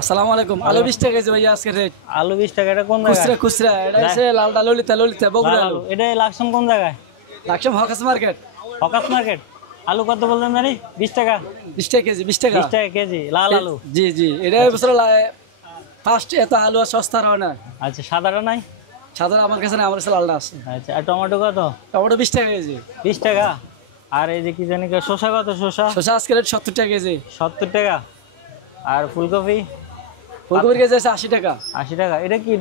আসসালামু আলাইকুম। আলু 20 টাকা কেজি ভাইয়া আজকে রেট। আলু 20 টাকা। এটা কোন জায়গায়? খুচরা খুচরা। এটা হচ্ছে লালটা ললিতা বগুড়া লাল আলু। আলু। এটা লাকসাম কোন জায়গায়? Laksam hawkers market. Hawkers market. আলু কত বললেন জানি? 20 টাকা। 20 টাকা কেজি, 20 টাকা। 20 টাকা কেজি লাল আলু। জি জি, এটা বছর ফার্স্ট এত আলু আর সস্তা হয় না। আচ্ছা, সাদাটা নাই? সাদা আমার কাছে না, আমার কাছে লালটা আছে। আচ্ছা, আর টমেটো কত? টমেটো 20 টাকা কেজি। 20 টাকা। আর এই যে কি জানি শসা কত? শসা শসা আজকে রেট 70 টাকা কেজি। 70 টাকা। আর ফুলকপি? ফুলকপির কেজি আছে 80 টাকা। 80 টাকা। এটা কি?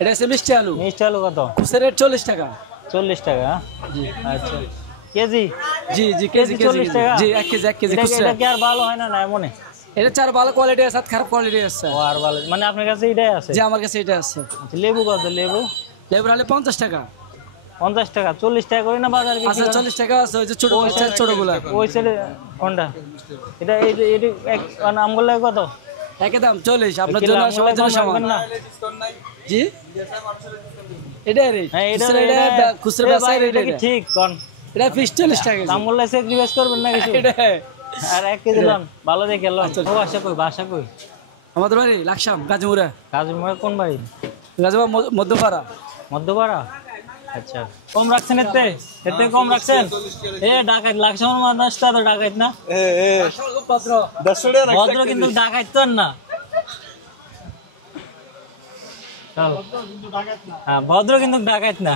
এটা হচ্ছে মিষ্টি আলু। মিষ্টি আলু কত? খুচরা রেট 40 টাকা। 40 টাকা। জি আচ্ছা, কেজি? জি জি, কেজি 40 টাকা। জি, 1 কেজি খুচরা। এটা কি আর ভালো হয় না? না এমনই? এটা চার ভালো কোয়ালিটি আছে আর খারাপ কোয়ালিটি আছে। ও আর ভালো, মানে আপনার কাছে এটাই আছে? জি, আমার কাছে এটা আছে। আচ্ছা, লেবু কত? লেবু লেবুর হলে 50 টাকা। 50 টাকা। 40 টাকা করে না বাজার? আচ্ছা, 40 টাকা আছে। ওই যে ছোটগুলা। ওই সাইডে কোনটা? এটা এই যে এটি আমগুলো কত? একই দাম 40। আপনার জন্য সবার জন্য সমান না? জি, এটা রেট। হ্যাঁ, এটা খুচরা বেচার রেট। এটা কি ঠিক কোন? এটা ফিক্স 40 টাকা কেজি। আমগুলো স্যাক্রিফাইস করবেন না কিছু? এটা আর 1 কেজি লন, ভালো দেখে লন। ও বাসা কই? আমাদের বাড়ি লাকসাম গাজীপুরা। কাজুমার কোন বাড়ি? গাজীপুরা মধ্যপাড়া। মধ্যপাড়া। আচ্ছা, কম রাখছেন? এতে কম রাখছেন? ডাকাইত লাকসামের মানুষটা তো ডাকাইত না? ভদ্র কিন্তু ডাকাইত তো না। হ্যাঁ, ভদ্র কিন্তু ডাকাইত না।